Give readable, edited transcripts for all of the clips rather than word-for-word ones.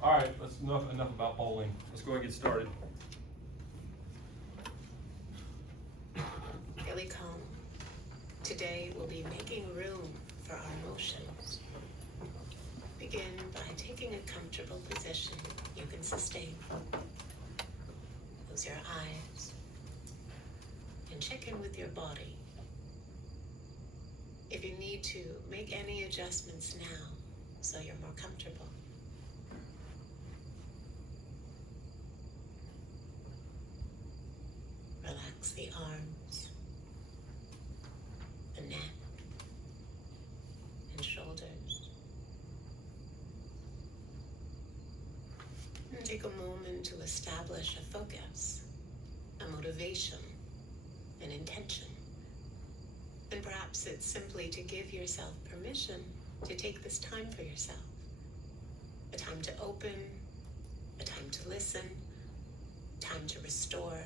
All right, let's enough about bowling. Let's go ahead and get started. Really calm. Today we'll be making room for our emotions. Begin by taking a comfortable position you can sustain. Close your eyes and check in with your body. If you need to, make any adjustments now so you're more comfortable. Relax the arms, the neck, and shoulders. And take a moment to establish a focus, a motivation, an intention. And perhaps it's simply to give yourself permission to take this time for yourself. A time to open, a time to listen, a time to restore,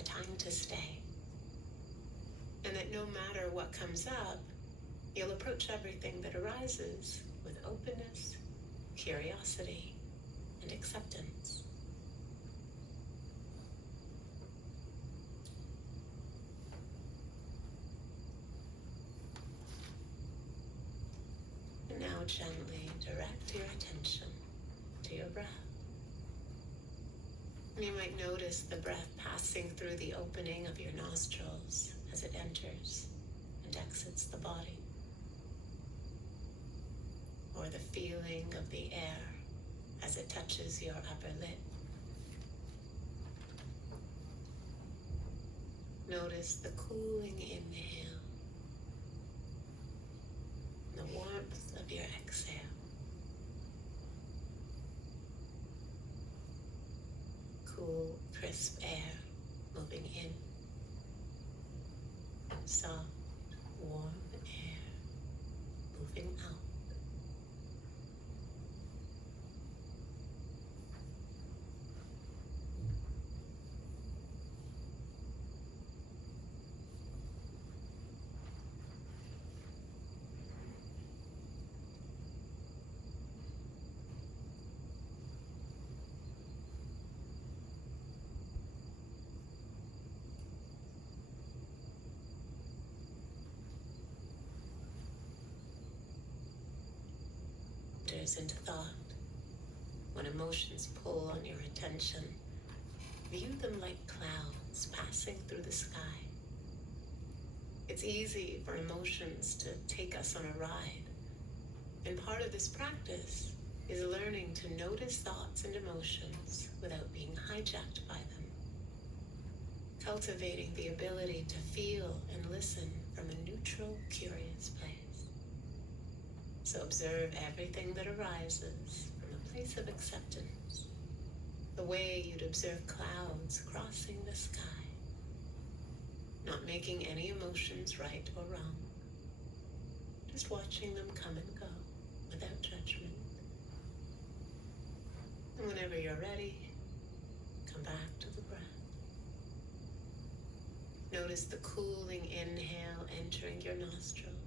a time to stay. And that no matter what comes up, you'll approach everything that arises with openness, curiosity, and acceptance. And now gently direct your attention to your breath. You might notice the breath passing through the opening of your nostrils as it enters and exits the body, or the feeling of the air as it touches your upper lip. Notice the cooling inhale, the warmth of your exhale. Cool, crisp air moving in. Soft, warm air moving out. Into thought. When emotions pull on your attention, view them like clouds passing through the sky. It's easy for emotions to take us on a ride, and part of this practice is learning to notice thoughts and emotions without being hijacked by them. Cultivating the ability to feel and listen from a neutral, curious place. So observe everything that arises from a place of acceptance, the way you'd observe clouds crossing the sky, not making any emotions right or wrong, just watching them come and go without judgment. And whenever you're ready, come back to the breath. Notice the cooling inhale entering your nostrils,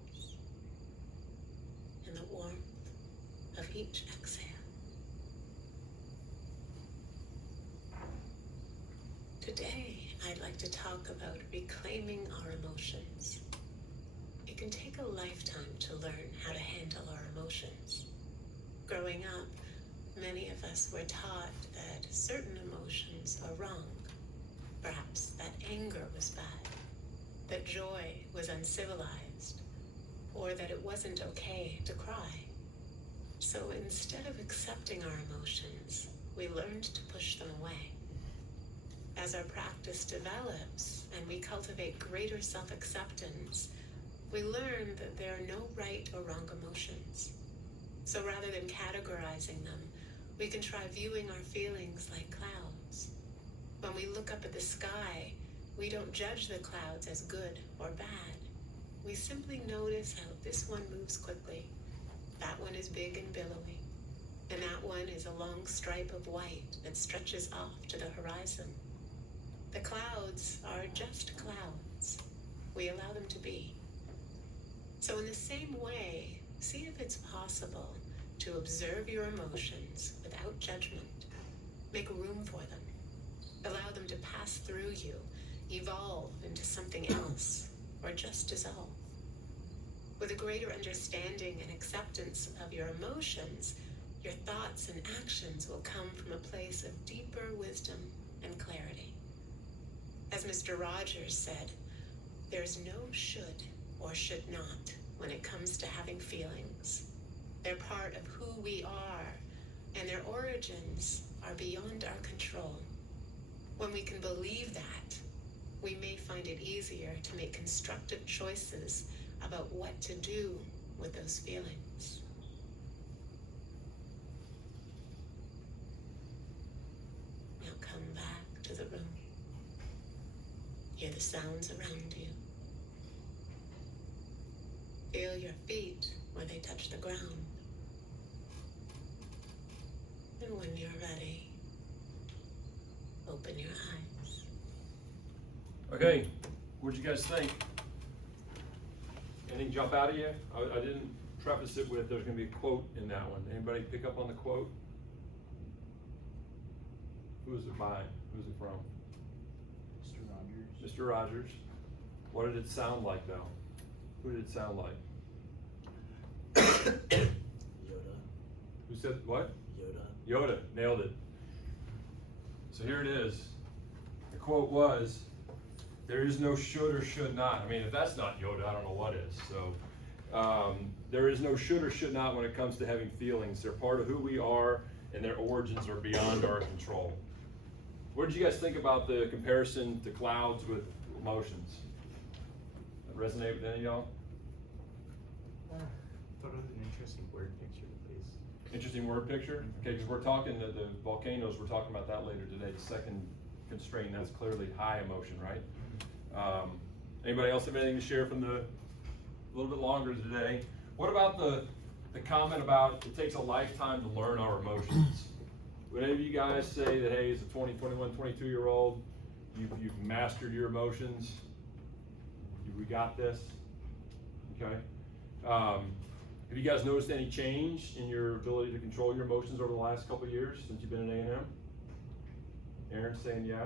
and the warmth of each exhale. Today, I'd like to talk about reclaiming our emotions. It can take a lifetime to learn how to handle our emotions. Growing up, many of us were taught that certain emotions are wrong. Perhaps that anger was bad, that joy was uncivilized, or that it wasn't okay to cry. So instead of accepting our emotions, we learned to push them away. As our practice develops and we cultivate greater self-acceptance, we learn that there are no right or wrong emotions. So rather than categorizing them, we can try viewing our feelings like clouds. When we look up at the sky, we don't judge the clouds as good or bad. We simply notice how this one moves quickly, that one is big and billowy, and that one is a long stripe of white that stretches off to the horizon. The clouds are just clouds. We allow them to be. So in the same way, see if it's possible to observe your emotions without judgment. Make room for them. Allow them to pass through you, evolve into something else, or just dissolve. With a greater understanding and acceptance of your emotions, your thoughts and actions will come from a place of deeper wisdom and clarity. As Mr. Rogers said, there's no should or should not when it comes to having feelings. They're part of who we are, and their origins are beyond our control. When we can believe that, we may find it easier to make constructive choices about what to do with those feelings. Now come back to the room. Hear the sounds around you. Feel your feet where they touch the ground. And when you're ready, open your eyes. Okay, what'd you guys think? Anything jump out at you? I didn't preface it with there's going to be a quote in that one. Anybody pick up on the quote? Who is it by? Who's it from? Mr. Rogers. Mr. Rogers. What did it sound like though? Who did it sound like? Yoda. Who said what? Yoda. Yoda, nailed it. So here it is. The quote was, there is no should or should not. I mean, if that's not Yoda, I don't know what is. So there is no should or should not when it comes to having feelings. They're part of who we are, and their origins are beyond our control. What did you guys think about the comparison to clouds with emotions? That resonate with any of y'all? I thought it was an interesting word picture to place. Interesting word picture? Okay, because we're talking the volcanoes, we're talking about that later today. The second constraint, that's clearly high emotion, right? Anybody else have anything to share from a little bit longer today? What about the comment about it takes a lifetime to learn our emotions? Would any of you guys say that, hey, as a 20, 21, 22-year-old, you've mastered your emotions? We got this? Okay. Have you guys noticed any change in your ability to control your emotions over the last couple of years since you've been at A&M? Aaron's saying yeah.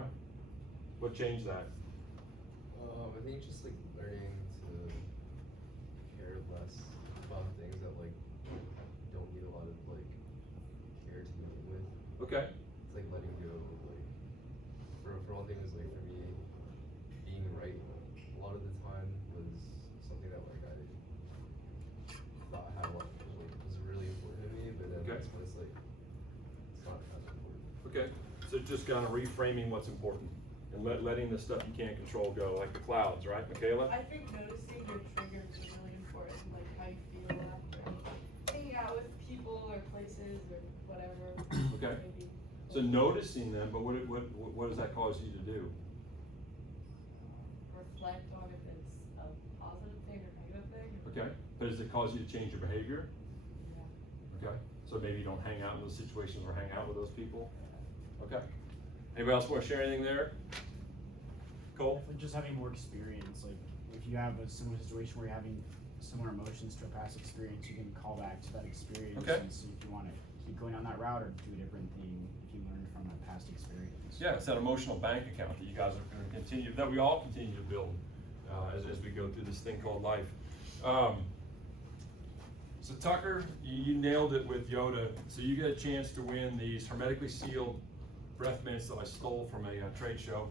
What changed that? I think just like learning to care less about things that like don't need a lot of like care to begin with. Okay. It's like letting go of like for one thing is like for me being right a lot of the time was something that like I thought had a lot was really important to me, but then Okay. it's like it's not as important. Okay. So just kind of reframing what's important and letting the stuff you can't control go, like the clouds, right, Michaela? I think noticing your triggers is really important, like how you feel after hanging out with people or places or whatever. Okay. Maybe. So noticing them, but what does that cause you to do? Reflect on if it's a positive thing or negative thing. Okay. But does it cause you to change your behavior? Yeah. Okay. So maybe you don't hang out in those situations or hang out with those people? Okay. Anybody else want to share anything there? Cole? But just having more experience, like if you have a similar situation where you're having similar emotions to a past experience, you can call back to that experience Okay. and see if you want to keep going on that route or do a different thing if you learned from a past experience. Yeah, it's that emotional bank account that you guys are going to continue, that we all continue to build as we go through this thing called life. So Tucker, you nailed it with Yoda. So you get a chance to win these hermetically sealed breath mints that I stole from a trade show,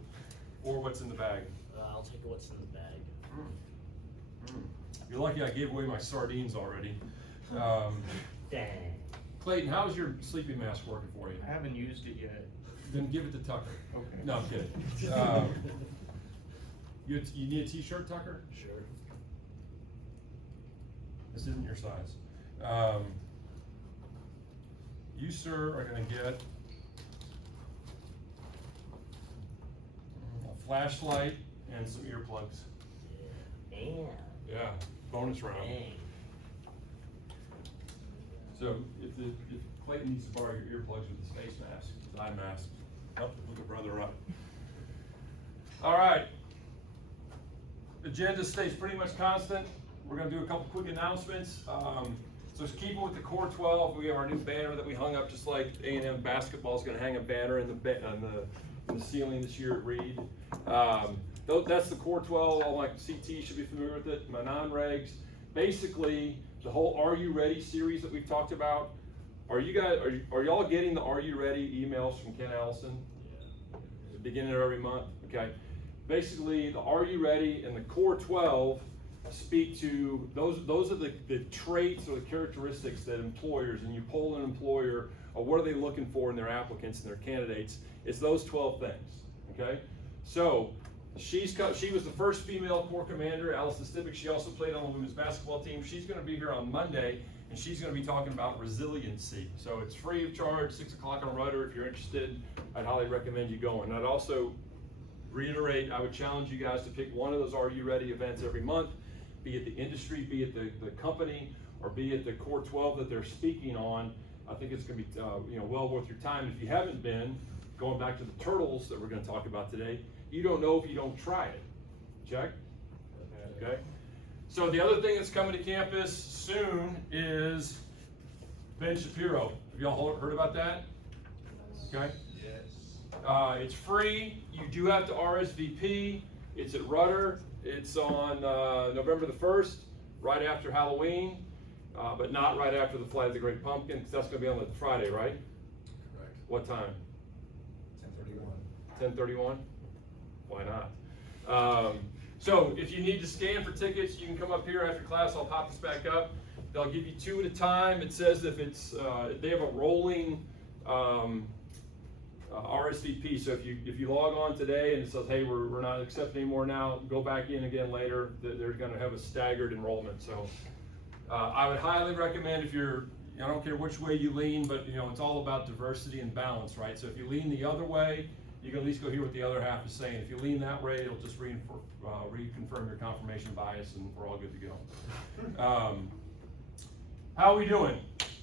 or what's in the bag. I'll take what's in the bag. You're lucky I gave away my sardines already. Dang. Clayton, how's your sleeping mask working for you? I haven't used it yet. Then give it to Tucker. Okay. No, I'm kidding. You need a t-shirt, Tucker? Sure. This isn't your size. You, sir, are going to get a flashlight and some earplugs. Yeah. Damn. Yeah, bonus round. Dang. So if Clayton needs to borrow your earplugs with the face mask, the eye mask, look a brother up. All right. Agenda stays pretty much constant. We're going to do a couple quick announcements. So just keep it with the core 12. We have our new banner that we hung up, just like A&M basketball is going to hang a banner in the ceiling this year at Reed. That's the core 12. All my CT should be familiar with it. My non-regs, basically the whole "Are You Ready" series that we've talked about. Are y'all getting the "Are You Ready" emails from Ken Allison? At the beginning of every month. Okay. Basically, the "Are You Ready" and the core 12 speak to those are the traits or the characteristics that employers, and you poll an employer, or what are they looking for in their applicants and their candidates. It's those 12 things. Okay. So she was the first female corps commander, Allison Stivic. She also played on the women's basketball team. She's going to be here on Monday, and she's going to be talking about resiliency. So it's free of charge, 6 o'clock on Rudder. If you're interested, I'd highly recommend you going. I'd also reiterate, I would challenge you guys to pick one of those "Are You Ready" events every month, be it the industry, be it the company, or be it the core 12 that they're speaking on. I think it's going to be well worth your time. If you haven't been, going back to the turtles that we're going to talk about today, you don't know if you don't try it. Check? Okay. So the other thing that's coming to campus soon is Ben Shapiro. Have y'all heard about that? Okay. Yes. It's free. You do have to RSVP. It's at Rudder. It's on November the 1st, right after Halloween, but not right after the Flight of the Great Pumpkin, because that's going to be on the Friday, right? Correct. What time? 10:31. 10:31? Why not? So if you need to scan for tickets, you can come up here after class. I'll pop this back up. They'll give you 2 at a time. It says if it's they have a rolling RSVP. So if you log on today and it says, hey, we're not accepting anymore now, go back in again later. They're going to have a staggered enrollment. So I would highly recommend, if I don't care which way you lean, but it's all about diversity and balance, right? So if you lean the other way, you can at least go hear what the other half is saying. If you lean that way, it'll just reconfirm your confirmation bias, and we're all good to go. How are we doing?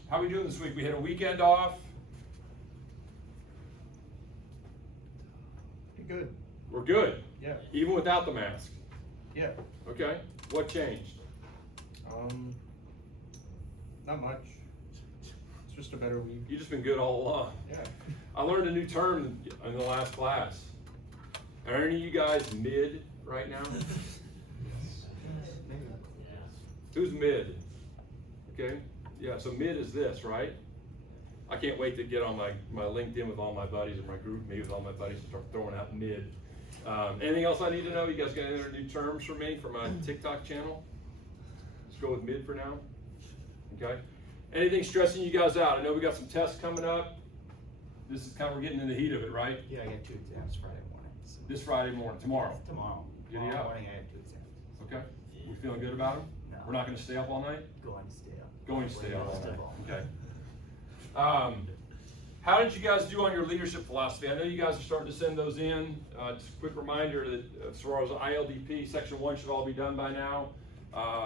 How are we doing this week? We had a weekend off. Good. We're good. Yeah. Even without the mask. Yeah. Okay. What changed? Not much. It's just a better week. You've just been good all along. Yeah. I learned a new term in the last class. Are any of you guys mid right now? Who's mid? Okay. Yeah, so mid is this, right? I can't wait to get on my LinkedIn with all my buddies, or my group me with all my buddies, and start throwing out mid. Anything else I need to know? You guys got any other new terms for me for my TikTok channel? Let's go with mid for now. Okay. Anything stressing you guys out? I know we got some tests coming up. This is we're getting in the heat of it, right? Yeah, I got 2 exams Friday morning. So. This Friday morning, tomorrow. Tomorrow. Giddy Tomorrow up. morning I have 2 exams. Okay. We feeling good about them? No. We're not going to stay up all night? Going to stay up. Going to stay up all Stay night. up. Okay. How did you guys do on your leadership philosophy? I know you guys are starting to send those in. Just a quick reminder that as far as ILDP, section 1 should all be done by now.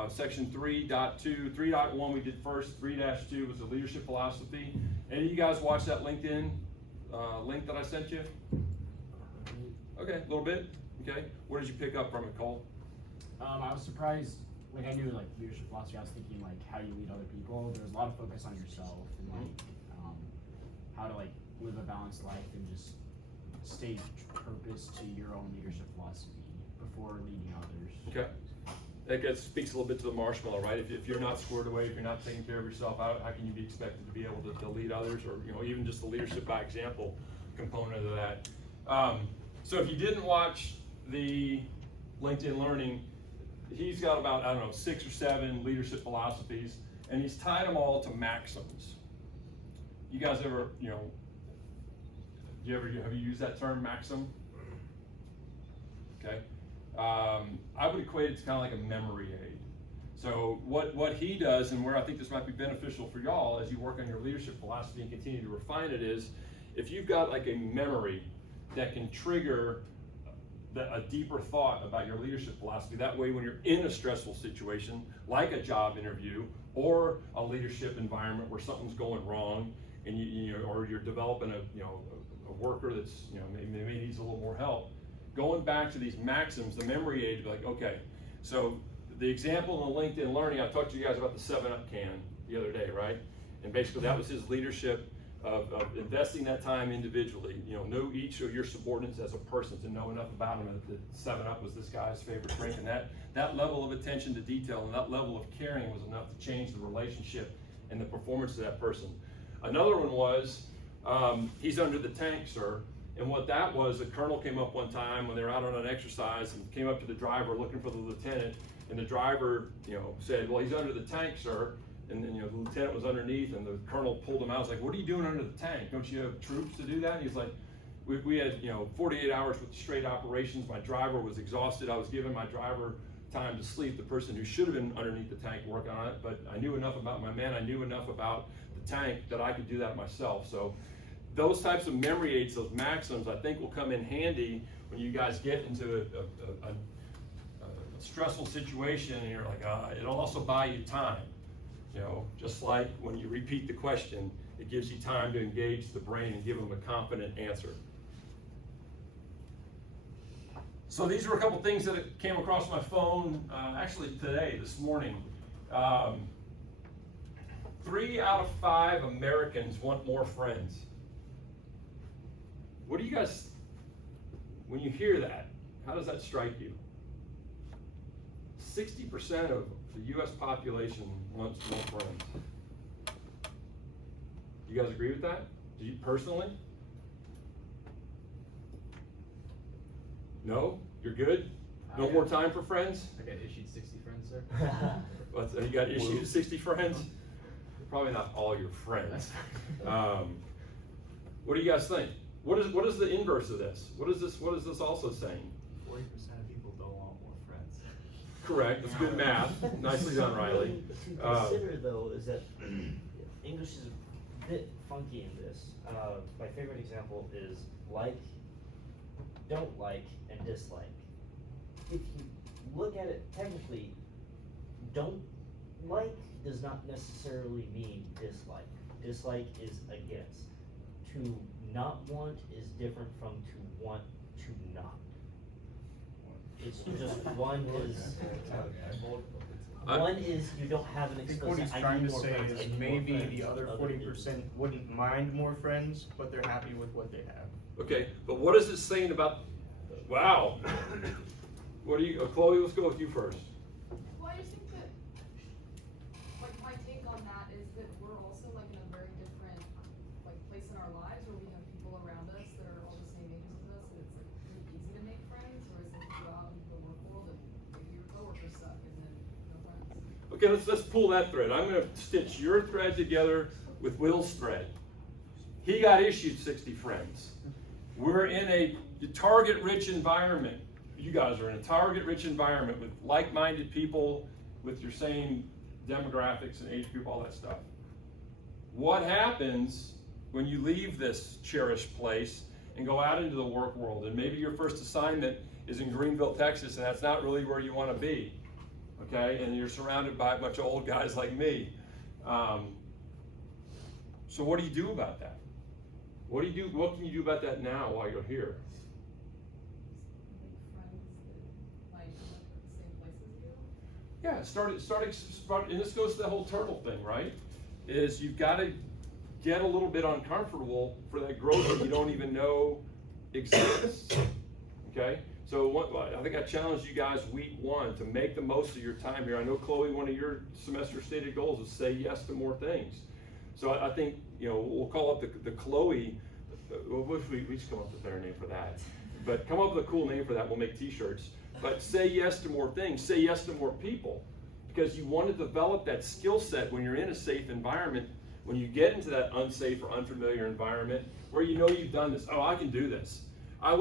Section 3.2, 3.1 we did first, 3-2 was the leadership philosophy. Any of you guys watch that LinkedIn link that I sent you? Okay, a little bit. Okay, what did you pick up from it, Cole? I was surprised. Like I knew leadership philosophy. I was thinking how you lead other people. There was a lot of focus on yourself and how to live a balanced life and just stay purpose to your own leadership philosophy before leading others. Okay. That speaks a little bit to the marshmallow, right? If you're not squared away, if you're not taking care of yourself, how can you be expected to be able to lead others, or even just the leadership by example component of that? So if you didn't watch the LinkedIn Learning, he's got about 6 or 7 leadership philosophies, and he's tied them all to maxims. You guys ever have you used that term, maxim? Okay. I would equate it to kind of like a memory aid. So what he does, and where I think this might be beneficial for y'all as you work on your leadership philosophy and continue to refine it, is if you've got a memory that can trigger a deeper thought about your leadership philosophy. That way, when you're in a stressful situation, like a job interview or a leadership environment where something's going wrong, and or you're developing a worker that's maybe needs a little more help, going back to these maxims, the memory aid, to be like, okay, so the example in the LinkedIn Learning, I talked to you guys about the 7-Up can. the other day, right? And basically that was his leadership of investing that time individually. You know each of your subordinates as a person, to know enough about them. And the 7-Up was this guy's favorite drink, and that level of attention to detail and that level of caring was enough to change the relationship and the performance of that person. Another one was, he's under the tank, sir. And what that was, a colonel came up one time when they were out on an exercise and came up to the driver looking for the lieutenant, and the driver, said, well, he's under the tank, sir. And then, the lieutenant was underneath, and the colonel pulled him out. I was like, what are you doing under the tank? Don't you have troops to do that? And he's like, we had, 48 hours with straight operations. My driver was exhausted. I was giving my driver time to sleep, the person who should have been underneath the tank working on it. But I knew enough about my men. I knew enough about the tank that I could do that myself. So those types of memory aids, those maxims, I think will come in handy when you guys get into a stressful situation, and you're like, it'll also buy you time. Just like when you repeat the question, it gives you time to engage the brain and give them a confident answer. So these were a couple things that came across my phone, actually this morning. 3 out of 5 Americans want more friends. What do you guys, when you hear that, how does that strike you? 60% of the U.S. population wants more friends. You guys agree with that? Do you personally? No? You're good? No more time for friends? I got issued 60 friends, sir. You got issued 60 friends? Probably not all your friends. What do you guys think? What is the inverse of this? What is this also saying? 40% of people don't want more friends. Correct. That's good math. Nicely done, Riley. To consider though is that English is a bit funky in this. My favorite example is like, don't like, and dislike. If you look at it technically, don't like does not necessarily mean dislike. Dislike is against. To not want is different from to want to not. It's just one is you don't have an I think what explicit. he's trying need to more say friends, I is need more maybe friends, the other 40% wouldn't mind more friends, but they're happy with what they have. Okay, but what is it saying about, wow. What do you, Chloe, let's go with you first. Well, I just think that, like, my take on that is that we're also, like, in a very different, like, place in our lives where we have people around us that are all the same ages as us, and it's, like, really easy to make friends, whereas if you go out into the work world and maybe your coworkers suck and then no friends. Okay, let's pull that thread. I'm gonna stitch your thread together with Will's thread. He got issued 60 friends. We're in a target-rich environment. You guys are in a target-rich environment with like-minded people with your same demographics and age group, all that stuff. What happens when you leave this cherished place and go out into the work world, and maybe your first assignment is in Greenville, Texas, and that's not really where you want to be, okay? And you're surrounded by a bunch of old guys like me. So what do you do about that? What can you do about that now while you're here? Make friends that might live at the same place as you. Yeah, start, and this goes to the whole turtle thing, right? Is you've got to get a little bit uncomfortable for that growth that you don't even know exists, okay? So I think I challenged you guys week 1 to make the most of your time here. I know, Chloe, one of your semester stated goals is say yes to more things. So I think, we'll call up the Chloe, we should come up with a better name for that. But come up with a cool name for that, we'll make t-shirts. But say yes to more things, say yes to more people. Because you want to develop that skill set when you're in a safe environment, when you get into that unsafe or unfamiliar environment, where you know you've done this. Oh, I can do this. I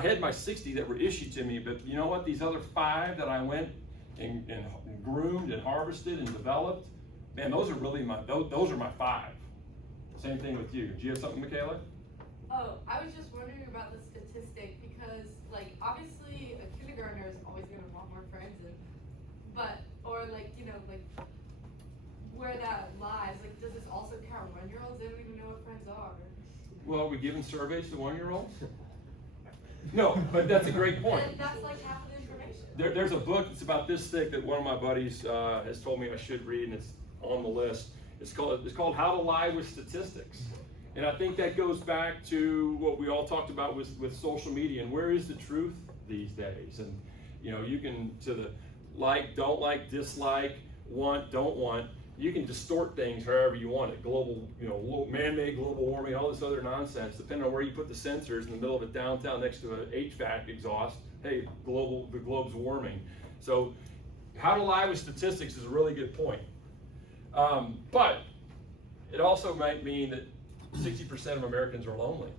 had my 60 that were issued to me, but you know what? These other 5 that I went and groomed and harvested and developed, man, those are really those are my 5. Same thing with you. Do you have something, Michaela? Oh, I was just wondering about the statistic because, like, obviously a kindergartner is always going to want more friends, where that lies, like, does this also count 1-year-olds? They don't even know what friends are. Well, are we giving surveys to 1-year-olds? No, but that's a great point. And that's like half of the information. There's a book that's about this thick that one of my buddies has told me I should read, and it's on the list. It's called How to Lie with Statistics. And I think that goes back to what we all talked about with social media and where is the truth these days. And you know, you can, to the like, don't like, dislike, want, don't want, you can distort things however you want it. Global, you know, man-made global warming, all this other nonsense, depending on where you put the sensors in the middle of a downtown next to an HVAC exhaust, hey, the globe's warming. So how to lie with statistics is a really good point. But it also might mean that 60% of Americans are lonely.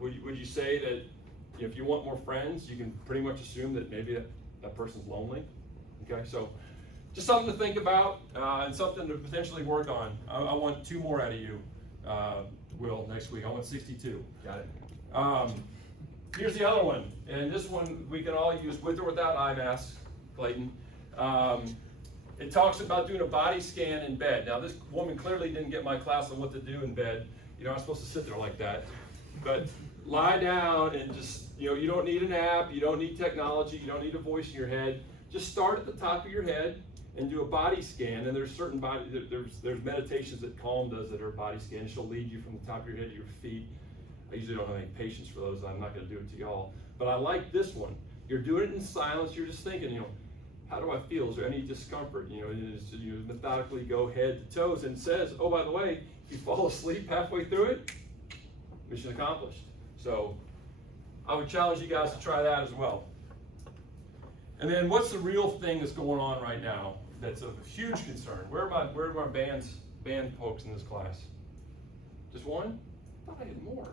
Would you say that if you want more friends, you can pretty much assume that maybe that person's lonely? Okay, so just something to think about and something to potentially work on. I want 2 more out of you, Will, next week. I want 62. Got it. Here's the other one, and this one we can all use with or without eye masks, Clayton. It talks about doing a body scan in bed. Now this woman clearly didn't get my class on what to do in bed. You're not supposed to sit there like that. But lie down and just, you know, you don't need an app, you don't need technology, you don't need a voice in your head. Just start at the top of your head and do a body scan. And there's certain there's meditations that Calm does that are body scans. She'll lead you from the top of your head to your feet. I usually don't have any patience for those. I'm not going to do it to y'all. But I like this one. You're doing it in silence. You're just thinking, you know, how do I feel? Is there any discomfort? You know, you methodically go head to toes, and it says, oh, by the way, if you fall asleep halfway through it, mission accomplished. So I would challenge you guys to try that as well. And then what's the real thing that's going on right now that's of huge concern? Where are my band folks in this class? Just one? I thought I had more.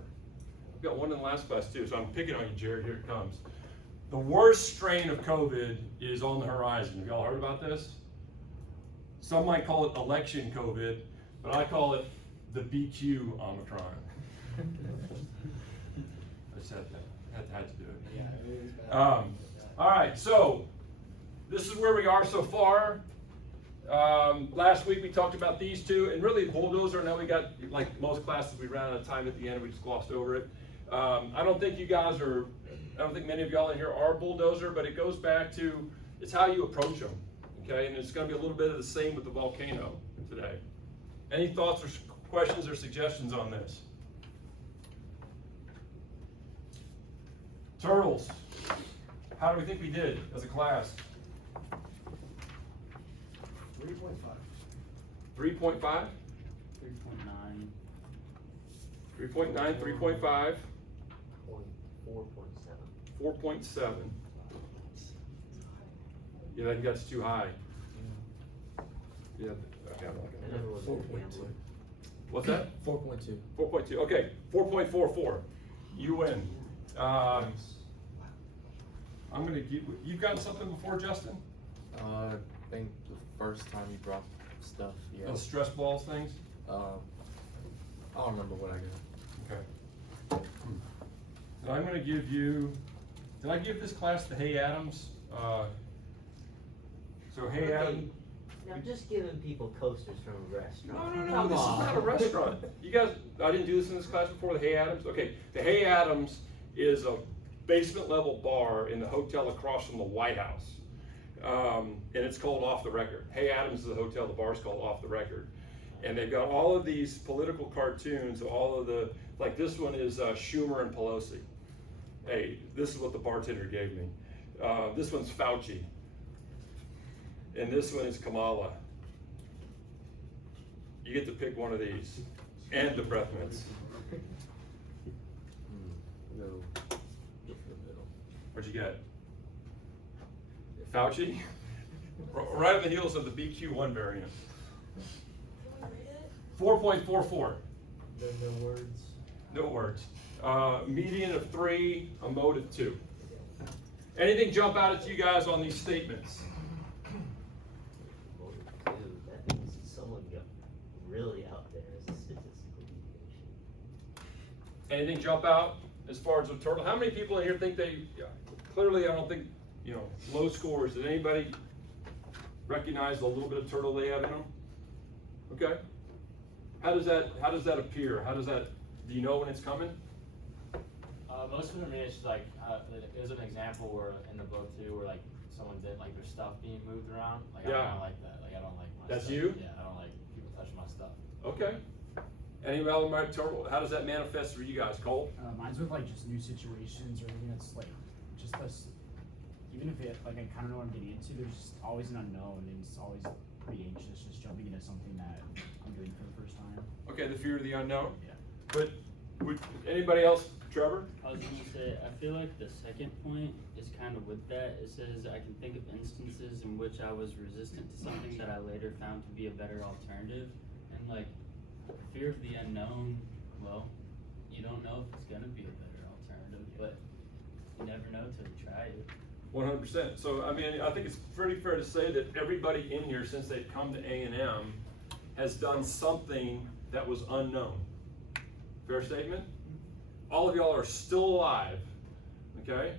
I've got one in the last class too, so I'm picking on you, Jared. Here it comes. The worst strain of COVID is on the horizon. Have y'all heard about this? Some might call it election COVID, but I call it the BQ Omicron. I just had to do it. Yeah. All right, so this is where we are so far. Last week we talked about these two, and really bulldozer. Now we got, like most classes, we ran out of time at the end. We just glossed over it. I don't think many of y'all in here are bulldozer, but it goes back to it's how you approach them. Okay, and it's going to be a little bit of the same with the volcano today. Any thoughts or questions or suggestions on this? Turtles. How do we think we did as a class? 3.5. 3.5? 3.9. 3.9, 3.5, 4.7. 4.7. Yeah, I think that's too high. Yeah, okay, I'm looking at it. 4.2. What's that? 4.2. 4.2, okay, 4.44. You win. I'm gonna give, you've gotten something before, Justin? I think the first time you brought stuff, yeah. Those stress balls things? I don't remember what I got. Okay. So I'm gonna give you, did I give this class the Hey Adams? So Hey Adam. Now just giving people coasters from a restaurant. No, Come this on. is not a restaurant. You guys, I didn't do this in this class before, the Hey Adams? Okay, the Hey Adams is a basement level bar in the hotel across from the White House. And it's called Off the Record. Hey Adams is the hotel, the bar's called Off the Record. And they've got all of these political cartoons, all of the, like this one is Schumer and Pelosi. Hey, this is what the bartender gave me. This one's Fauci. And this one is Kamala. You get to pick one of these. And the breath mints. No. Look for the middle. What'd you get? Fauci? Right on the heels of the BQ1 variant. Can we read it? 4.44. No words. No words. Median of 3, a mode of 2. Anything jump out at you guys on these statements? Well, dude, that means someone got really out there as a statistical deviation. Anything jump out as far as a turtle? How many people in here think they, clearly I don't think, low scores. Did anybody recognize the little bit of turtle they have in them? Okay. How does that appear? Do you know when it's coming? Most of them is like, there's an example where in the book too, where like someone did like their stuff being moved around. Like Yeah. I don't like that. Like I don't like my That's stuff. you? Yeah, I don't like people touch my stuff. Okay. Any other turtle? How does that manifest for you guys, Cole? Mine's with like just new situations or anything that's like just this. Even if it like I kind of know what I'm getting into, there's just always an unknown, and it's always pretty anxious just jumping into something that I'm doing for the first time. Okay, the fear of the unknown. Yeah. But would anybody else, Trevor? I was gonna say, I feel like the second point is kind of with that. It says, I can think of instances in which I was resistant to something that I later found to be a better alternative. And like, the fear of the unknown, well, you don't know if it's gonna be a better alternative, but you never know till you try it. 100%. So, I mean, I think it's pretty fair to say that everybody in here, since they've come to A&M, has done something that was unknown. Fair statement? All of y'all are still alive, okay?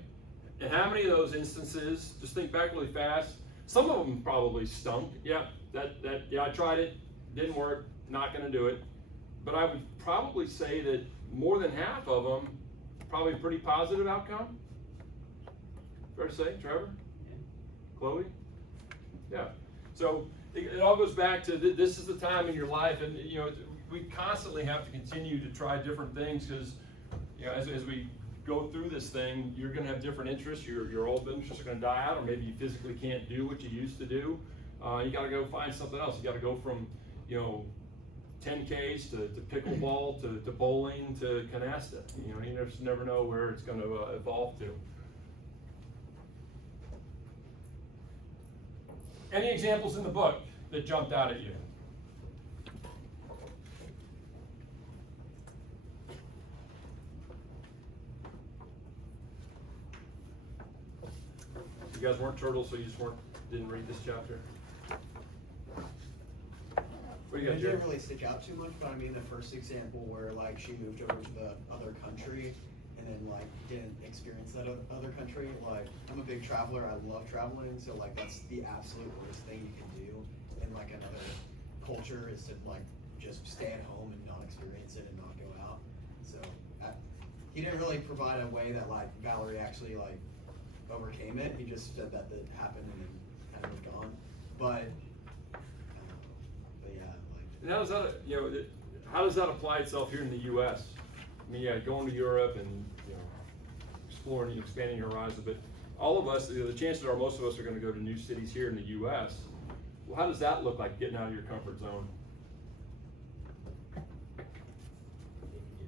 And how many of those instances, just think back really fast, some of them probably stunk. Yeah, I tried it, didn't work, not gonna do it. But I would probably say that more than half of them, probably pretty positive outcome. Fair to say, Trevor? Yeah. Chloe? Yeah. So it all goes back to this is the time in your life, and you know we constantly have to continue to try different things because you know as we go through this thing, you're going to have different interests. Your old interests are going to die out, or maybe you physically can't do what you used to do. You got to go find something else. You got to go from 10Ks to pickleball to bowling to canasta. You just never know where it's going to evolve to. Any examples in the book that jumped out at you? You guys weren't turtles, so you just didn't read this chapter? What do you got, It Jared? didn't really stick out too much, but I mean the first example where like she moved over to the other country and then like didn't experience that other country. Like I'm a big traveler, I love traveling, so like that's the absolute worst thing you can do in like another culture is to like just stay at home and not experience it and not go out. So he didn't really provide a way that like Valerie actually like overcame it. He just said that happened and then kind of moved on. But yeah, like. And how does that, how does that apply itself here in the U.S.? I mean, yeah, going to Europe and exploring and expanding your horizon, but all of us, the chances are most of us are going to go to new cities here in the U.S. Well, how does that look like getting out of your comfort zone?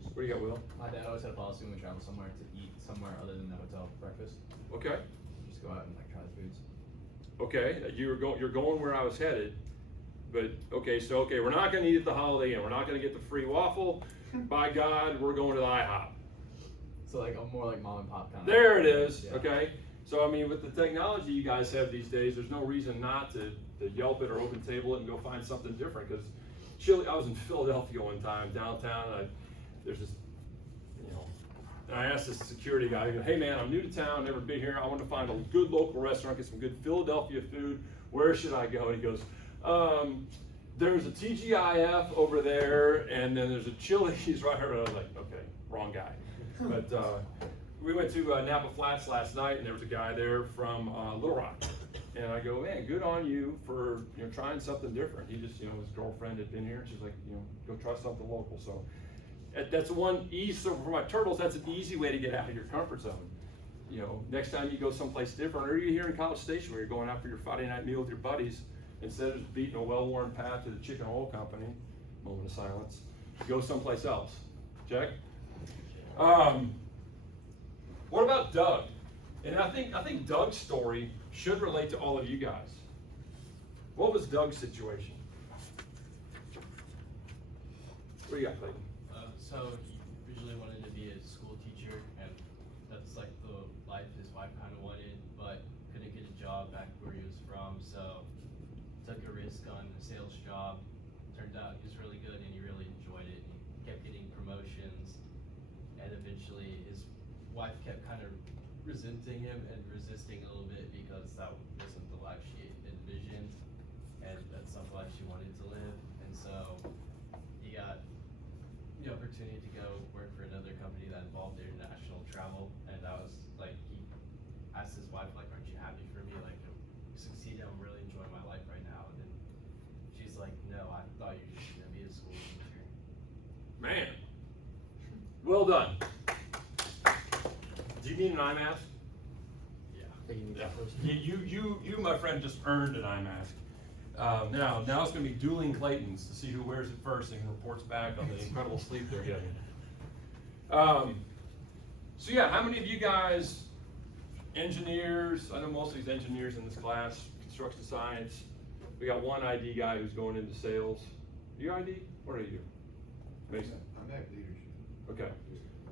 What do you got, Will? My dad always had a policy when we travel somewhere to eat somewhere other than the hotel for breakfast. Okay. Just go out and like try the foods. Okay, you're going where I was headed, but okay, we're not going to eat at the Holiday Inn. We're not going to get the free waffle. By God, we're going to the IHOP. So like a more like mom and pop kind of. There it is. Yeah. Okay. So I mean, with the technology you guys have these days, there's no reason not to Yelp it or Open Table it and go find something different. Because I was in Philadelphia one time downtown. And there's this, and I asked this security guy, I go, hey man, I'm new to town, never been here. I want to find a good local restaurant, get some good Philadelphia food. Where should I go? And he goes, there's a TGIF over there, and then there's a Chili's right here. And I was like, okay, wrong guy. But we went to Napa Flats last night, and there was a guy there from Little Rock. And I go, man, good on you for trying something different. He just, his girlfriend had been here. She's like, go try something local. So that's one easy. So for my turtles, that's an easy way to get out of your comfort zone. Next time you go someplace different, or you're here in College Station where you're going out for your Friday night meal with your buddies, instead of just beating a well-worn path to the chicken oil company, moment of silence, go someplace else. Check. What about Doug? And I think Doug's story should relate to all of you guys. What was Doug's situation? What do you got, Clayton? So he originally wanted to be a school teacher, and that's like the life his wife kind of wanted, but couldn't get a job back where he was from, so took a risk on a sales job. Turned out he was really good and he really enjoyed it, and he kept getting promotions, and eventually his wife kept kind of resenting him and resisting a little bit because that wasn't the life she envisioned, and that's not the life she wanted to live. And so he got the opportunity to go work for another company that involved international travel, and that was like, he asked his wife, like, aren't you happy for me? Like, I'm succeeding, I'm really enjoying my life right now. And she's he's like, no, I thought you were just gonna be a school teacher. Man, well done. Do you need an eye mask? Yeah. You, my friend, just earned an eye mask. Now it's gonna be dueling Claytons to see who wears it first and reports back on the incredible sleep they're getting. So yeah, how many of you guys, engineers, I know most of these engineers in this class, construction science, we got one ID guy who's going into sales. You ID? What are you? Mason? I'm at leadership. Okay.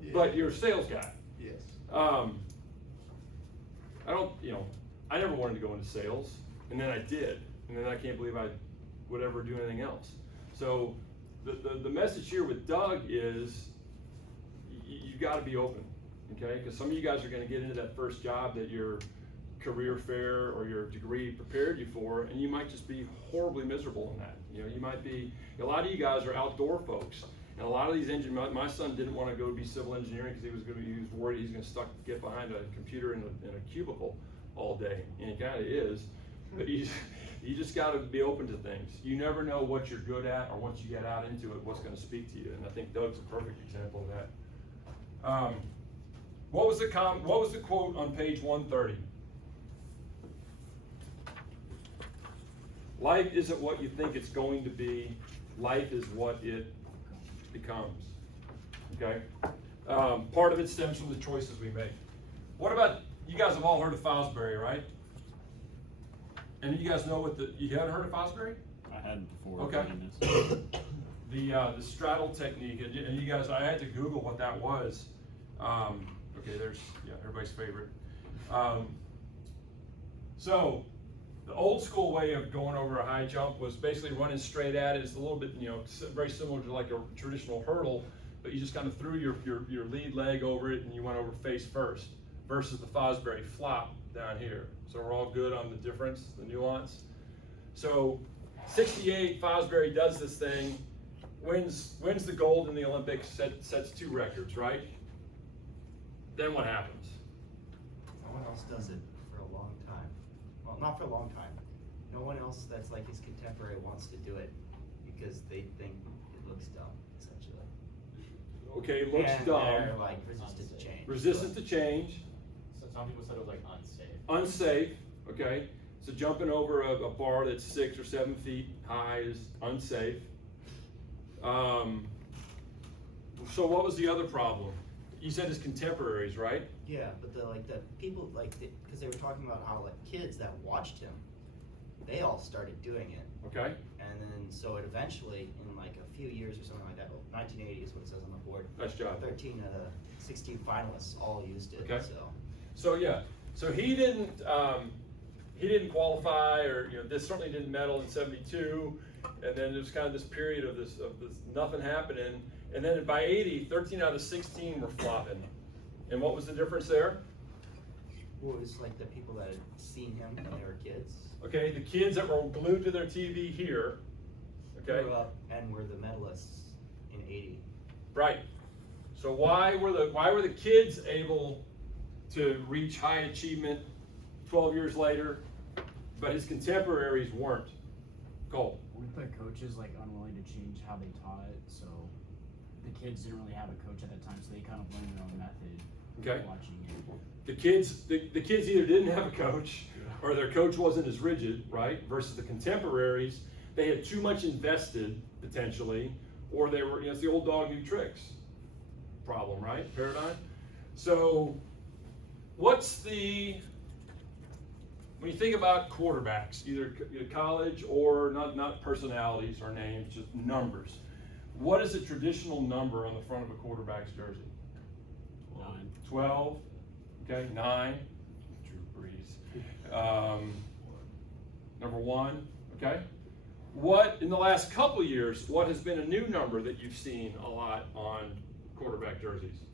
Yeah. But you're a sales guy. Yes. I don't, I never wanted to go into sales, and then I did, and then I can't believe I would ever do anything else. So the message here with Doug is you got to be open, okay? Because some of you guys are going to get into that first job that your career fair or your degree prepared you for, and you might just be horribly miserable in that. You might be, a lot of you guys are outdoor folks. And a lot of these engineers, my son didn't want to go be civil engineering because he was worried he's going to get behind a computer in a cubicle all day, and he kind of is. But you just got to be open to things. You never know what you're good at, or once you get out into it, what's going to speak to you. And I think Doug's a perfect example of that. What was the quote on page 130? Life isn't what you think it's going to be. Life is what it becomes. Okay? Part of it stems from the choices we make. What about, you guys have all heard of Fosbury, right? And you guys know you haven't heard of Fosbury? I hadn't before. Okay. The straddle technique, and you guys, I had to Google what that was. Okay, there's, everybody's favorite. So, the old school way of going over a high jump was basically running straight at it. It's a little bit, very similar to like a traditional hurdle, but you just kind of threw your lead leg over it and you went over face first, versus the Fosbury flop down here. So we're all good on the difference, the nuance. So 68, Fosbury does this thing, wins the gold in the Olympics, sets 2 records, right? Then what happens? No one else does it for a long time. Well, not for a long time. No one else that's like his contemporary wants to do it because they think it looks dumb, essentially. Okay, it looks and dumb. They're like resistant to change. Resistant to change. So some people said it was like unsafe. Unsafe, okay? So jumping over a bar that's 6 or 7 feet high is unsafe. So what was the other problem? You said his contemporaries, right? Yeah, but the people because they were talking about how like kids that watched him, they all started doing it. Okay. And then so it eventually in like a few years or something like that, 1980 is what it says on the board. Nice job. 13 of the 16 finalists all used it. Okay. So yeah, so he didn't qualify, or this certainly didn't medal in '72, and then there's kind of this period of this nothing happening, and then by '80, 13 out of the 16 were flopping. And what was the difference there? well, it was like the people that had seen him when they were kids. Okay, the kids that were glued to their TV here. Okay. Grew up and were the medalists in '80. Right. So why were the kids able to reach high achievement 12 years later, but his contemporaries weren't? Cole. Weren't the coaches like unwilling to change how they taught it? So the kids didn't really have a coach at that time, so they kind of learned their own method. Okay. Watching it. The kids either didn't have a coach, or their coach wasn't as rigid, right? Versus the contemporaries, they had too much invested potentially, or they were, it's the old dog new tricks problem, right? Paradigm. So when you think about quarterbacks, either college or not personalities or names, just numbers, what is a traditional number on the front of a quarterback's jersey? 12. Okay, 9. Drew Brees. Number 1. Okay. What in the last couple of years? What has been a new number that you've seen a lot on quarterback jerseys?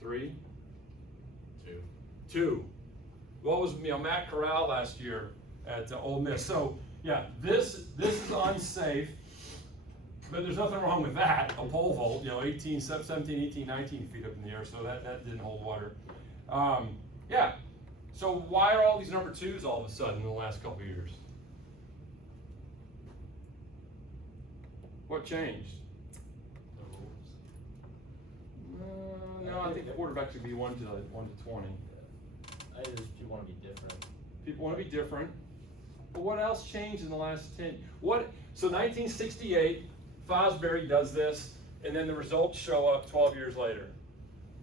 3. 2. What was Matt Corral last year at Ole Miss? So yeah, this is unsafe, but there's nothing wrong with that. A pole vault, 17, 18, 19 feet up in the air, so that didn't hold water. Yeah. So why are all these number 2s all of a sudden in the last couple of years? What changed? The rules. No, I think quarterbacks would be 1 to 20. I just people want to be different. People want to be different. But what else changed in the last 10? So 1968, Fosbury does this, and then the results show up 12 years later.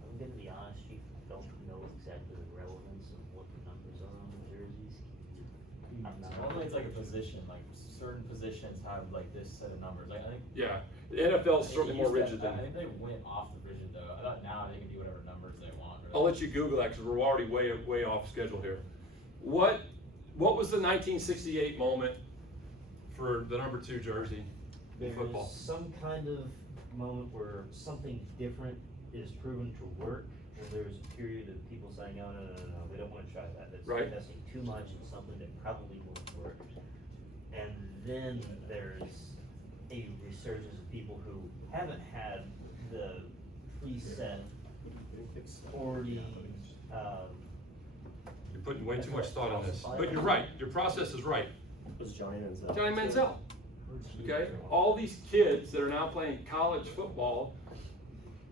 I'm gonna be honest, you don't know exactly the relevance of what the numbers are on the jerseys. I'm not. Normally it's like a position, like certain positions have like this set of numbers. Like I think. Yeah, the NFL is certainly more rigid I than. think they went off the rigid though. I thought now they can do whatever numbers they want. Really. I'll let you Google that because we're already way off schedule here. What was the 1968 moment for the number 2 jersey in football? There's some kind of moment where something different is proven to work, and there's a period of people saying, no, we don't wanna try that. That's Right. investing too much in something that probably won't work. And then there's a resurgence of people who haven't had the preset already, You're putting way too much thought on this, but you're right. Your process is right. Was Johnny Manziel. Johnny Manziel. Okay, all these kids that are now playing college football,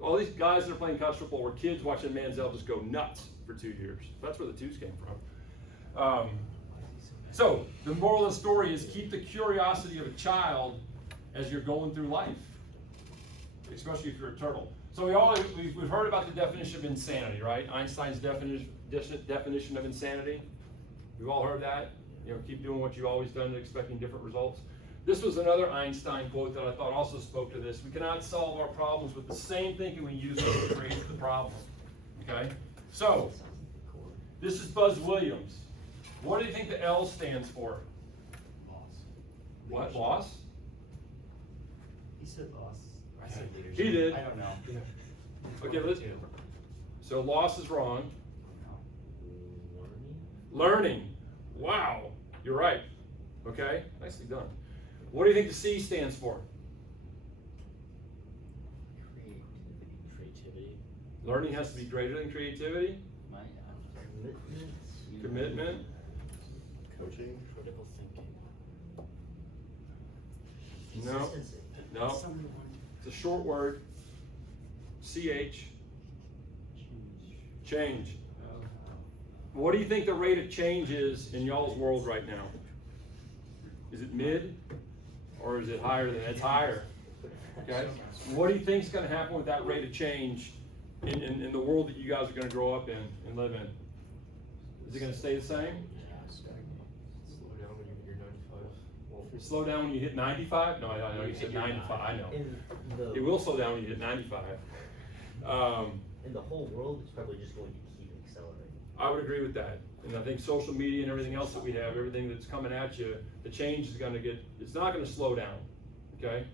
all these guys that are playing college football were kids watching Manziel just go nuts for 2 years. That's where the 2s came from. So the moral of the story is keep the curiosity of a child as you're going through life, especially if you're a turtle. So we've heard about the definition of insanity, right? Einstein's definition of insanity. We've all heard that. Keep doing what you've always done and expecting different results. This was another Einstein quote that I thought also spoke to this. We cannot solve our problems with the same thinking we use to create the problem. Okay? So, this is Buzz Williams. What do you think the L stands for? Loss. What? Loss? He said loss. I said leadership. He did. I don't know. Okay, let's. So loss is wrong. Learning. Learning. Wow. You're right. Okay? Nicely done. What do you think the C stands for? Creativity. Learning has to be greater than creativity. Commitment. Coaching. Critical thinking. No. Consistency. No. It's a short word. CH. Change. What do you think the rate of change is in y'all's world right now? Is it mid? Or is it higher than that? It's higher. Okay? What do you think is going to happen with that rate of change in the world that you guys are going to grow up in and live in? Is it going to stay the same? Slow down when you hit your 95. Slow down when you hit 95? No, I know you said 95. I know. It will slow down when you hit 95. In the whole world, it's probably just going to keep accelerating. I would agree with that. And I think social media and everything else that we have, everything that's coming at you, the change is it's not going to slow down, okay?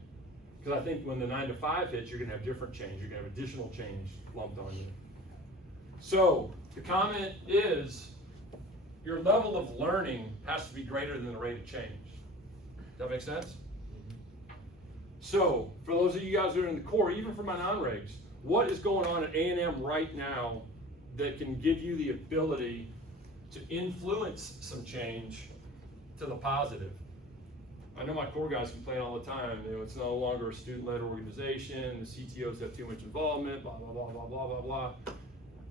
Because I think when the 9 to 5 hits, you're going to have different change. You're going to have additional change lumped on you. So the comment is, your level of learning has to be greater than the rate of change. Does that make sense? So for those of you guys who are in the core, even for my non-regs, what is going on at A&M right now that can give you the ability to influence some change to the positive? I know my core guys complain all the time, it's no longer a student-led organization, the CTOs have too much involvement, blah, blah, blah, blah, blah, blah, blah.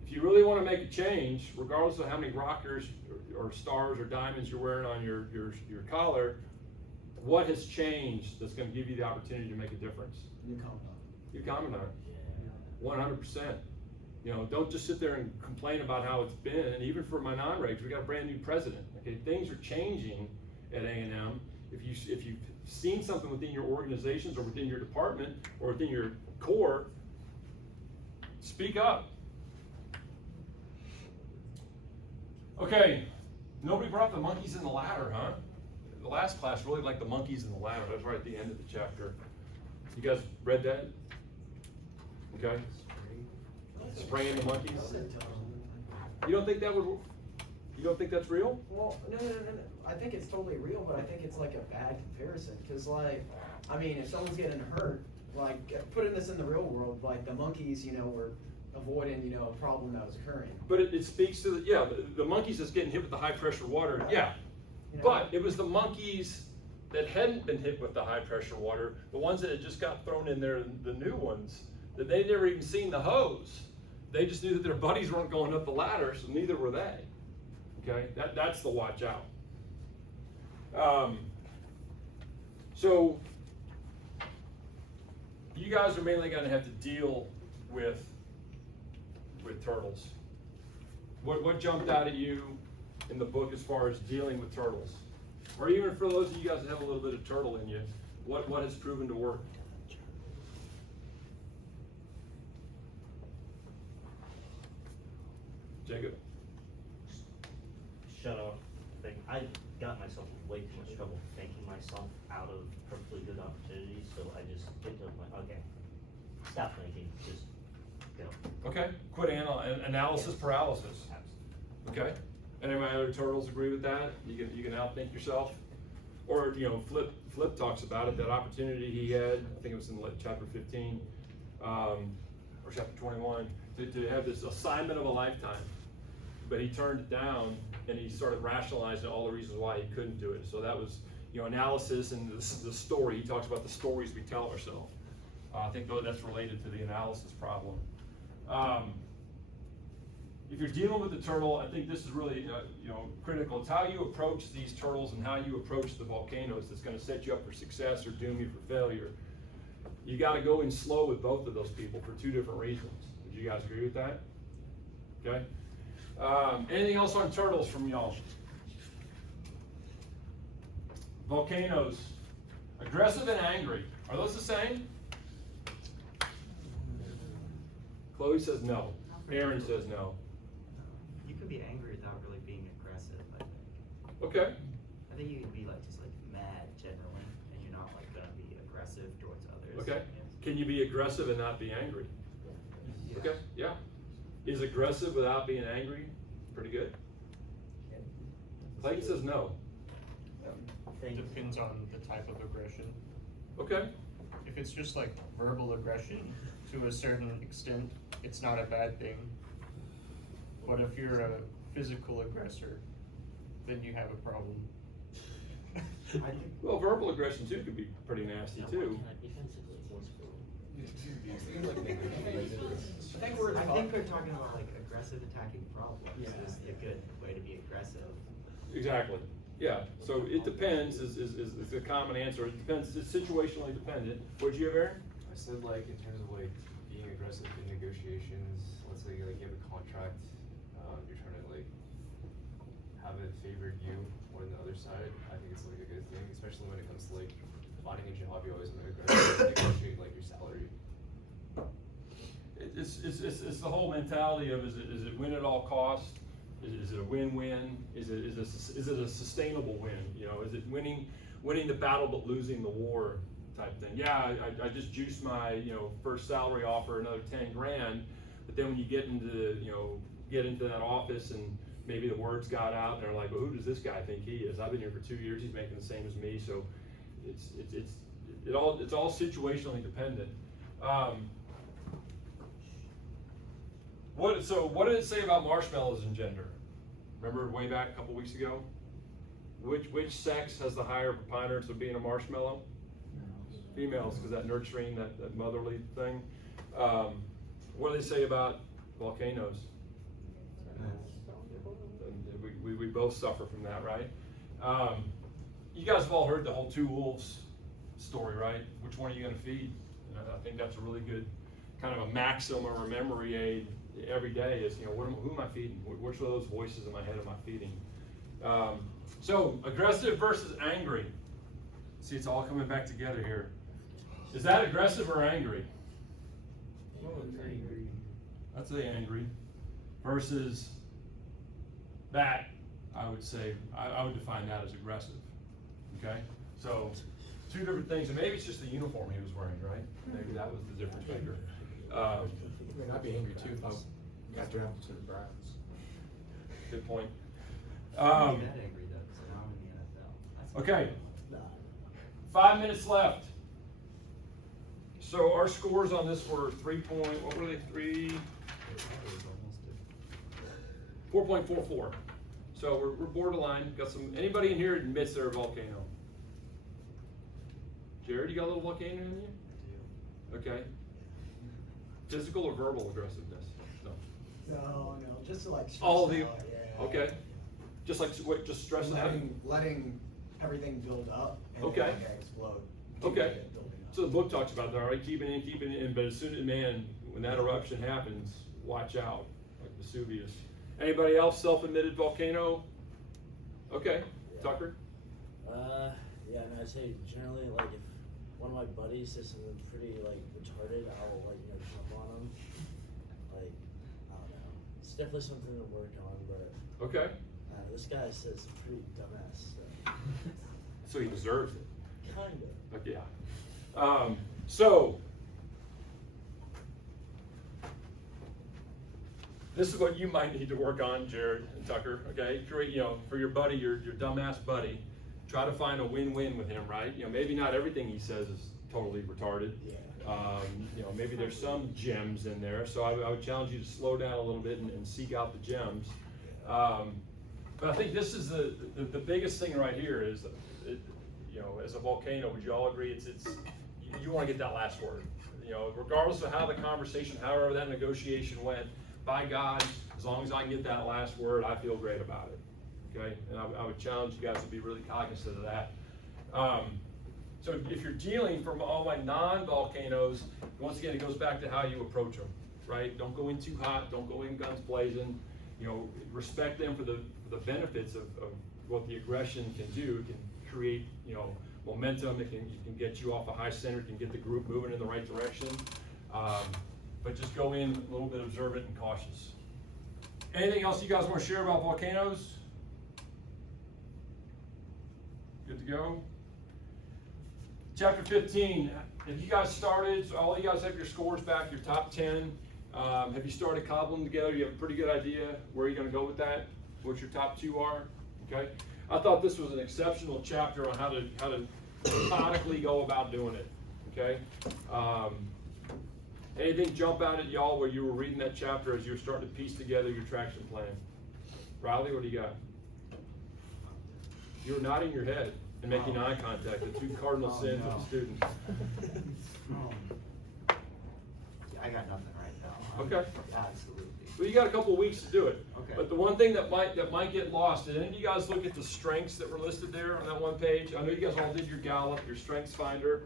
If you really want to make a change, regardless of how many rockers or stars or diamonds you're wearing on your collar, what has changed that's going to give you the opportunity to make a difference? New commandant. Your commandant. 100%. Don't just sit there and complain about how it's been. And even for my non-regs, we got a brand new president. Okay, things are changing at A&M. If you've seen something within your organizations or within your department or within your core, speak up. Okay, nobody brought up the monkeys in the ladder, huh? The last class really liked the monkeys in the ladder. That was right at the end of the chapter. You guys read that? Okay. Spraying the monkeys. You don't think that's real? Well, no. I think it's totally real, but I think it's like a bad comparison. Cause if someone's getting hurt, putting this in the real world, the monkeys, were avoiding, a problem that was occurring. But it speaks to the monkeys that's getting hit with the high pressure water. Yeah. But it was the monkeys that hadn't been hit with the high pressure water, the ones that had just got thrown in there, the new ones, that they'd never even seen the hose. They just knew that their buddies weren't going up the ladder, so neither were they. Okay, that's the watch out. So you guys are mainly going to have to deal with turtles. What jumped out at you in the book as far as dealing with turtles? Or even for those of you guys that have a little bit of turtle in you, what has proven to work? Jacob? Shut up thing. I got myself in way too much trouble thinking myself out of perfectly good opportunities, so I just get to the point, okay, stop thinking, just go. Okay, quit analysis Yes. paralysis. Absolutely. Okay, and any other turtles agree with that? You can outthink yourself, or Flip talks about it. That opportunity he had, I think it was in chapter 15, or chapter 21, to have this assignment of a lifetime, but he turned it down and he started rationalizing all the reasons why he couldn't do it. So that was analysis and the story. He talks about the stories we tell ourselves. I think that's related to the analysis problem. If you're dealing with the turtle, I think this is really critical. It's how you approach these turtles and how you approach the volcanoes that's going to set you up for success or doom you for failure. You got to go in slow with both of those people for two different reasons. Would you guys agree with that? Okay. Anything else on turtles from y'all? Volcanoes, aggressive and angry. Are those the same? Chloe says no. Aaron says no. You can be angry without really being aggressive, I think. Okay. I think you can be like just like mad generally, and you're not like gonna be aggressive towards others. Okay. Yes. Can you be aggressive and not be angry? Yeah. Okay. Yeah. Is aggressive without being angry pretty good? Clayton says no. Depends on the type of aggression. Okay. If it's just like verbal aggression to a certain extent, it's not a bad thing. But if you're a physical aggressor, then you have a problem. Well, verbal aggression too could be pretty nasty too. I think we're talking about like aggressive attacking problems is a good way to be aggressive. Exactly. Yeah. So it depends is the common answer. It depends. It's situationally dependent. What'd you have, Aaron? I said like in terms of like being aggressive in negotiations, let's say like you have a contract, you're trying to like have it favored you more than the other side. I think it's like a good thing, especially when it comes to like finding a job. You always want to negotiate like your salary. It's the whole mentality of is it win at all costs? Is it a win-win? Is it a sustainable win? Is it winning the battle but losing the war type thing? Yeah, I just juiced my first salary offer another 10 grand, but then when you get into that office and maybe the words got out and they're like, well, who does this guy think he is? I've been here for 2 years. He's making the same as me. So it's all situationally dependent. What did it say about marshmallows and gender? Remember way back a couple weeks ago? Which sex has the higher preponderance of being a marshmallow? Females, because that nurturing, that motherly thing. What do they say about volcanoes? We both suffer from that, right? You guys have all heard the whole two wolves story, right? Which one are you going to feed? And I think that's a really good kind of a maxim or a memory aid every day is, who am I feeding? Which of those voices in my head am I feeding? So aggressive versus angry. See, it's all coming back together here. Is that aggressive or angry? Angry. I'd say angry. Versus that, I would say, I would define that as aggressive. Okay? So, two different things. And maybe it's just the uniform he was wearing, right? Maybe that was the difference maker. I'd be angry too if I got drafted to the Browns. Good point. I'm not that angry though, because now I'm in the NFL. Okay. 5 minutes left. So our scores on this were 4.44. So we're borderline. Got some. Anybody in here admits they're a volcano? Jared, you got a little volcano in you? Okay. Physical or verbal aggressiveness? No. No, just to like stress All the, out, yeah. okay. Just like, what, just stressing out? Letting everything build up and Okay. then like explode. Okay. It building up. So the book talks about that, right? Keeping it in, but as soon as, man, when that eruption happens, watch out, like Vesuvius. Anybody else self-admitted volcano? Okay, Yeah. Tucker? Yeah, and I'd say generally, like, if one of my buddies says something pretty, like, retarded, I'll, like, jump on them. Like, I don't know. It's definitely something to work on, but Okay. this guy says some pretty dumbass stuff. So he deserves it. Kinda. Okay, yeah. So, this is what you might need to work on, Jared and Tucker, okay? Create, for your buddy, your dumbass buddy, try to find a win-win with him, right? Maybe not everything he says is totally retarded. Yeah. Maybe there's some gems in there, so I would challenge you to slow down a little bit and seek out the gems. But I think this is the biggest thing right here is, as a volcano, would you all agree, it's you want to get that last word. Regardless of how the conversation, however that negotiation went, by God, as long as I can get that last word, I feel great about it. Okay, and I would challenge you guys to be really cognizant of that. So if you're dealing from all my non-volcanoes, once again, it goes back to how you approach them, right? Don't go in too hot, don't go in guns blazing. Respect them for the benefits of what the aggression can do. It can create, momentum. It can get you off a high center. It can get the group moving in the right direction. But just go in a little bit observant and cautious. Anything else you guys want to share about volcanoes? Good to go? Chapter 15, have you guys started, so all you guys have your scores back, your top 10. Have you started cobbling together? You have a pretty good idea where you're going to go with that, what your top 2 are, okay? I thought this was an exceptional chapter on how to methodically go about doing it, okay? Anything jump out at y'all where you were reading that chapter as you were starting to piece together your traction plan? Riley, what do you got? You were nodding your head and making eye contact, the 2 cardinal sins of a student. I got nothing right now. Okay. Absolutely. Well, you got a couple of weeks to do it. Okay. But the one thing that might get lost, did any of you guys look at the strengths that were listed there on that one page? I know you guys all did your Gallup, your Strengths Finder.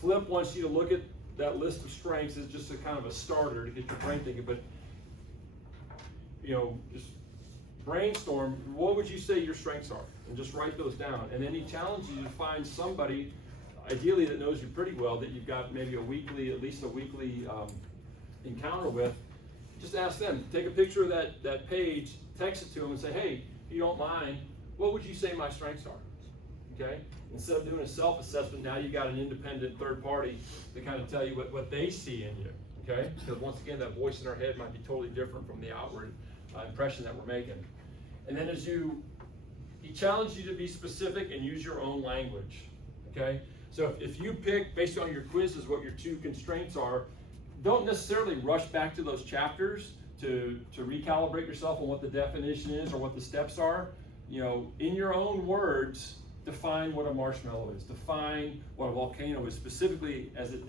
Flip wants you to look at that list of strengths as just a kind of a starter to get your brain thinking, but just brainstorm, what would you say your strengths are? And just write those down. And then he challenges you to find somebody, ideally that knows you pretty well, that you've got maybe at least a weekly encounter with. Just ask them, take a picture of that page, text it to them and say, hey, if you don't mind, what would you say my strengths are? Okay? Instead of doing a self-assessment, now you got an independent third party to kind of tell you what they see in you. Okay? Because once again, that voice in our head might be totally different from the outward impression that we're making. And then he challenged you to be specific and use your own language. Okay? So if you pick, based on your quizzes, what your 2 constraints are, don't necessarily rush back to those chapters to recalibrate yourself on what the definition is or what the steps are. In your own words, define what a marshmallow is. Define what a volcano is, specifically as it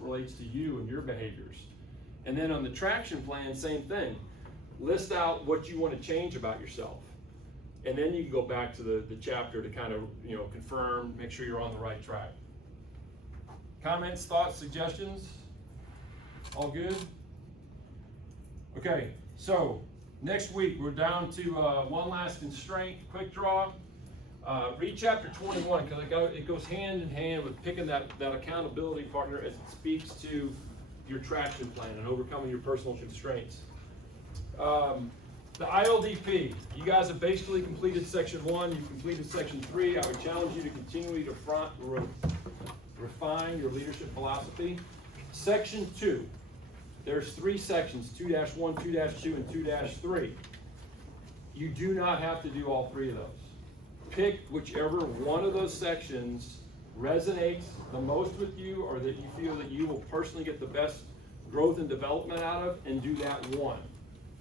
relates to you and your behaviors. And then on the traction plan, same thing. List out what you want to change about yourself. And then you can go back to the chapter to kind of confirm, make sure you're on the right track. Comments, thoughts, suggestions? All good? Okay, so next week we're down to one last constraint, quick draw. Read chapter 21 because it goes hand in hand with picking that accountability partner as it speaks to your traction plan and overcoming your personal constraints. The ILDP, you guys have basically completed section 1, you've completed section 3. I would challenge you to continually refine your leadership philosophy. Section 2, there's 3 sections, 2-1, 2-2, and 2-3. You do not have to do all 3 of those. Pick whichever one of those sections resonates the most with you or that you feel that you will personally get the best growth and development out of, and do that one.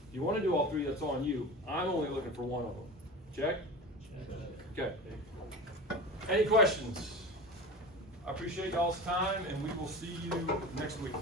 If you want to do all 3, that's on you. I'm only looking for one of them. Check? Okay. Any questions? I appreciate y'all's time, and we will see you next week.